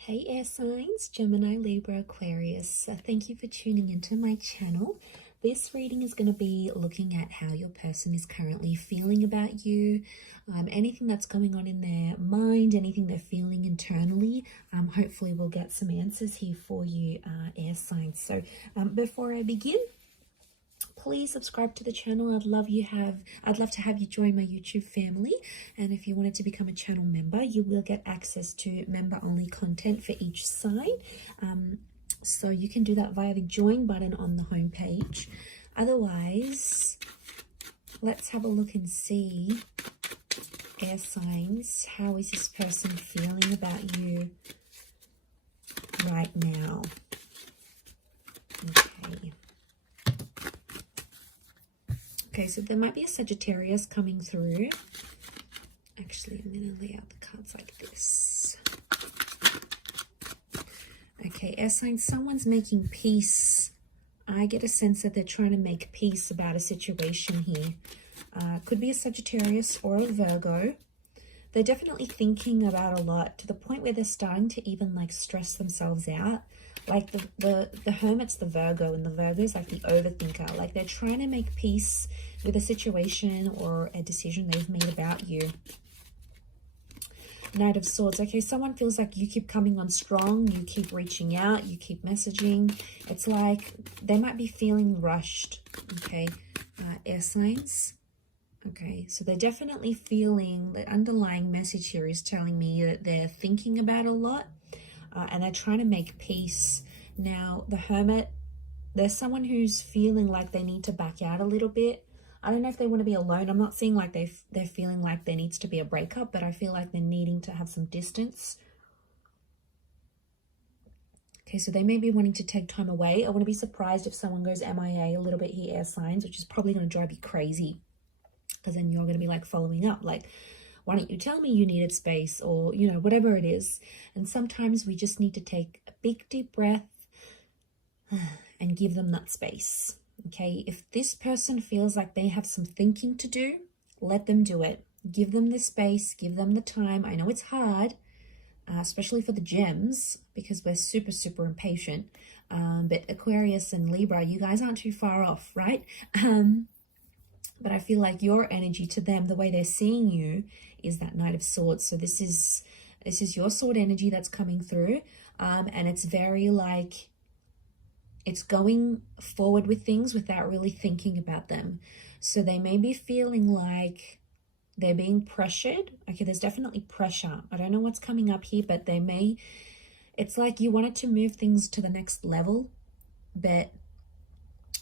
Hey air signs, Gemini, Libra, Aquarius. Thank you for tuning into my channel. This reading is going to be looking at how your person is currently feeling about you, anything that's going on in their mind, anything they're feeling internally. Hopefully we'll get some answers here for you, air signs. So before I begin, please subscribe to the channel. I'd love to have you join my YouTube family. And if you wanted to become a channel member, you will get access to member only content for each sign. So you can do that via the join button on the home page. Otherwise, let's have a look and see, air signs, how is this person feeling about you right now? Okay, so there might be a Sagittarius coming through. Actually, I'm going to lay out the cards like this. Okay, air signs, someone's making peace. I get a sense that they're trying to make peace about a situation here. Could be a Sagittarius or a Virgo. They're definitely thinking about a lot to the point where they're starting to even like stress themselves out. Like the Hermit's the Virgo, and the Virgo's like the overthinker. Like they're trying to make peace with a situation or a decision they've made about you. Knight of Swords. Okay, someone feels like you keep coming on strong, you keep reaching out, you keep messaging. It's like they might be feeling rushed. Okay, air signs. Okay, so they're definitely feeling, the underlying message here is telling me that they're thinking about a lot and they're trying to make peace. Now, the Hermit, there's someone who's feeling like they need to back out a little bit. I don't know if they want to be alone. I'm not seeing like they're feeling like there needs to be a breakup, but I feel like they're needing to have some distance. Okay, so they may be wanting to take time away. I wouldn't be surprised if someone goes MIA a little bit here, air signs, which is probably going to drive you crazy. Because then you're going to be like following up, like, why don't you tell me you needed space, or, you know, whatever it is. And sometimes we just need to take a big deep breath and give them that space. Okay, if this person feels like they have some thinking to do, let them do it. Give them the space, give them the time. I know it's hard, especially for the gems, because we're super, super impatient. But Aquarius and Libra, you guys aren't too far off, right? But I feel like your energy to them, the way they're seeing you, is that Knight of Swords. So this is your sword energy that's coming through. And it's very like, it's going forward with things without really thinking about them. So they may be feeling like they're being pressured. Okay, there's definitely pressure. I don't know what's coming up here, but it's like you wanted to move things to the next level, but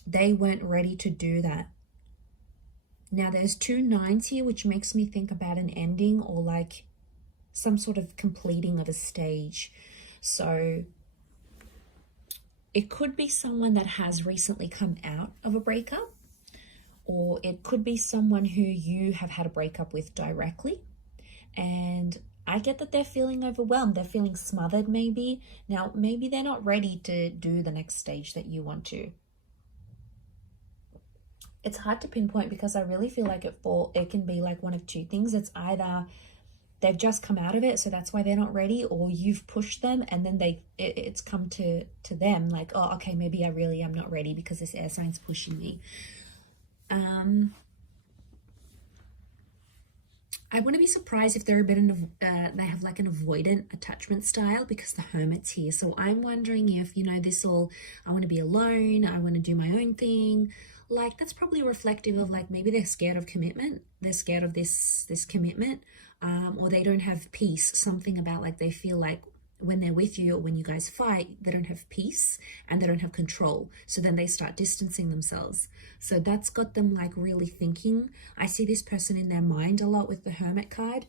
they weren't ready to do that. Now there's 2 nines here, which makes me think about an ending or like some sort of completing of a stage. So it could be someone that has recently come out of a breakup, or it could be someone who you have had a breakup with directly. And I get that they're feeling overwhelmed. They're feeling smothered maybe. Now, maybe they're not ready to do the next stage that you want to. It's hard to pinpoint because I really feel like it can be like one of 2 things. It's either they've just come out of it, so that's why they're not ready, or you've pushed them and then it's come to them like, oh, okay, maybe I really am not ready because this air sign's pushing me. I wouldn't be surprised if they're a bit they have like an avoidant attachment style because the Hermit's here. So I'm wondering if, you know, I want to be alone, I want to do my own thing. Like that's probably reflective of like maybe they're scared of commitment. They're scared of this commitment, or they don't have peace. Something about like they feel like when they're with you or when you guys fight, they don't have peace and they don't have control. So then they start distancing themselves. So that's got them like really thinking. I see this person in their mind a lot with the Hermit card.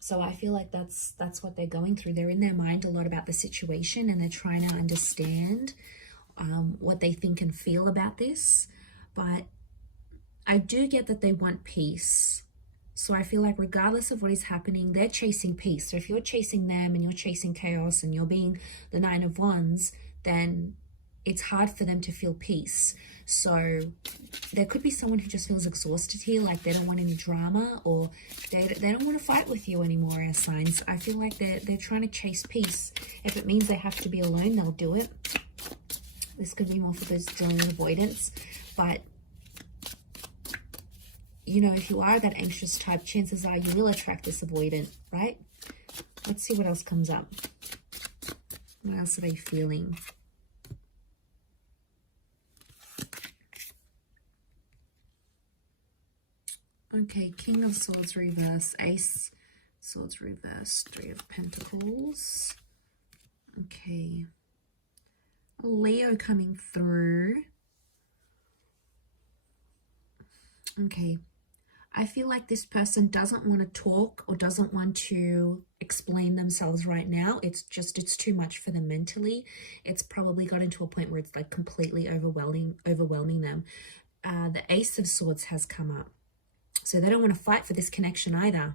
So I feel like that's what they're going through. They're in their mind a lot about the situation and they're trying to understand what they think and feel about this. But I do get that they want peace. So I feel like regardless of what is happening, they're chasing peace. So if you're chasing them and you're chasing chaos and you're being the 9 of Wands, then it's hard for them to feel peace. So there could be someone who just feels exhausted here, like they don't want any drama, or they don't want to fight with you anymore, air signs. I feel like they're trying to chase peace. If it means they have to be alone, they'll do it. This could be more for those dealing with avoidance. But, you know, if you are that anxious type, chances are you will attract this avoidant, right? Let's see what else comes up. What else are they feeling? Okay, King of Swords reverse, Ace Swords reverse, Three of Pentacles. Okay. Leo coming through. Okay. I feel like this person doesn't want to talk or doesn't want to explain themselves right now. It's too much for them mentally. It's probably got into a point where it's like completely overwhelming them. The Ace of Swords has come up. So they don't want to fight for this connection either.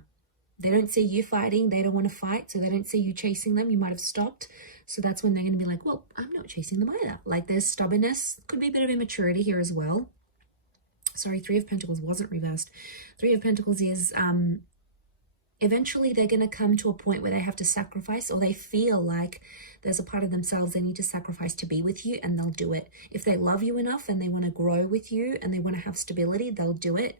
They don't see you fighting. They don't want to fight. So they don't see you chasing them. You might have stopped. So that's when they're going to be like, well, I'm not chasing them either. Like there's stubbornness. Could be a bit of immaturity here as well. Sorry, Three of Pentacles wasn't reversed. Three of Pentacles is eventually they're going to come to a point where they have to sacrifice, or they feel like there's a part of themselves they need to sacrifice to be with you, and they'll do it. If they love you enough and they want to grow with you and they want to have stability, they'll do it.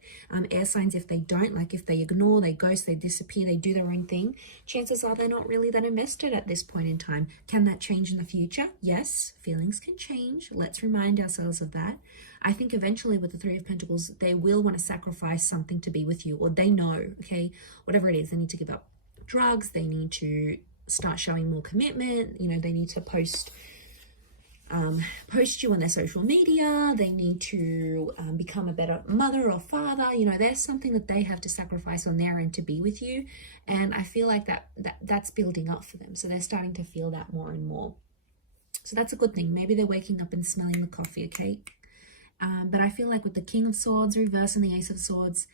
Air signs, if they don't, like if they ignore, they ghost, they disappear, they do their own thing, chances are they're not really that invested at this point in time. Can that change in the future? Yes, feelings can change. Let's remind ourselves of that. I think eventually with the Three of Pentacles, they will want to sacrifice something to be with you, or they know, okay, whatever it is, they need to give up drugs, they need to start showing more commitment, you know, they need to post you on their social media, they need to become a better mother or father, you know, there's something that they have to sacrifice on their end to be with you. And I feel like that's building up for them. So they're starting to feel that more and more. So that's a good thing. Maybe they're waking up and smelling the coffee, okay? But I feel like with the King of Swords reverse and the Ace of Swords,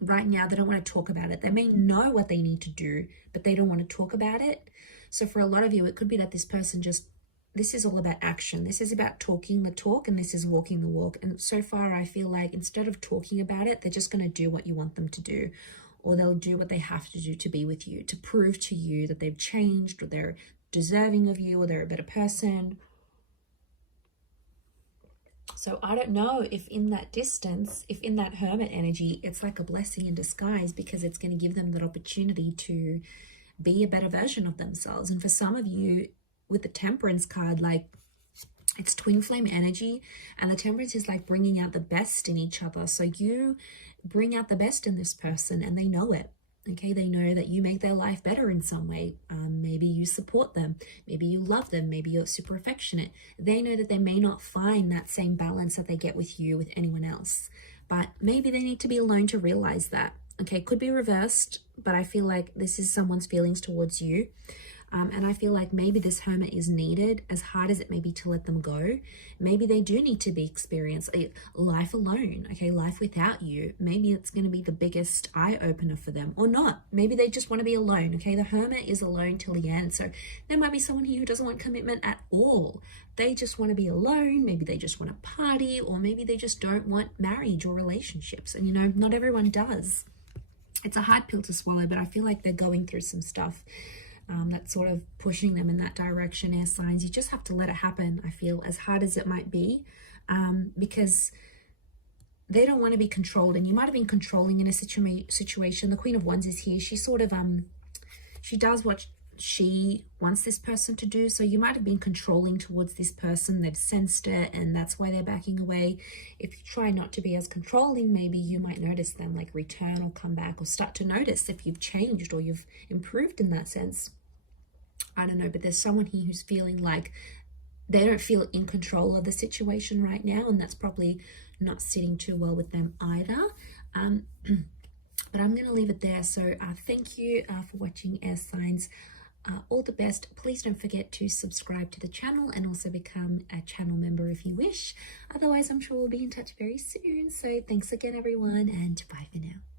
right now they don't want to talk about it. They may know what they need to do, but they don't want to talk about it. So for a lot of you, it could be that this person this is all about action. This is about talking the talk, and this is walking the walk. And so far, I feel like instead of talking about it, they're just going to do what you want them to do, or they'll do what they have to do to be with you, to prove to you that they've changed, or they're deserving of you, or they're a better person. So I don't know if in that distance, if in that hermit energy, it's like a blessing in disguise, because it's going to give them that opportunity to be a better version of themselves. And for some of you with the Temperance card, like it's twin flame energy, and the Temperance is like bringing out the best in each other. So you bring out the best in this person, and they know it. Okay, they know that you make their life better in some way. Maybe you support them. Maybe you love them. Maybe you're super affectionate. They know that they may not find that same balance that they get with you with anyone else. But maybe they need to be alone to realize that. Okay, could be reversed, but I feel like this is someone's feelings towards you. And I feel like maybe this hermit is needed, as hard as it may be to let them go. Maybe they do need to experience life alone, okay, life without you. Maybe it's going to be the biggest eye-opener for them, or not. Maybe they just want to be alone, okay? The hermit is alone till the end. So there might be someone here who doesn't want commitment at all. They just want to be alone. Maybe they just want to party, or maybe they just don't want marriage or relationships. And, you know, not everyone does. It's a hard pill to swallow, but I feel like they're going through some stuff that's sort of pushing them in that direction, air signs. You just have to let it happen, I feel, as hard as it might be, because they don't want to be controlled. And you might have been controlling in a situation. The Queen of Wands is here. She sort of, she does what she wants this person to do. So you might have been controlling towards this person. They've sensed it, and that's why they're backing away. If you try not to be as controlling, maybe you might notice them like return or come back, or start to notice if you've changed or you've improved in that sense. I don't know, but there's someone here who's feeling like they don't feel in control of the situation right now, and that's probably not sitting too well with them either. But I'm going to leave it there. So thank you for watching, air signs. All the best. Please don't forget to subscribe to the channel, and also become a channel member if you wish. Otherwise, I'm sure we'll be in touch very soon. So thanks again, everyone, and bye for now.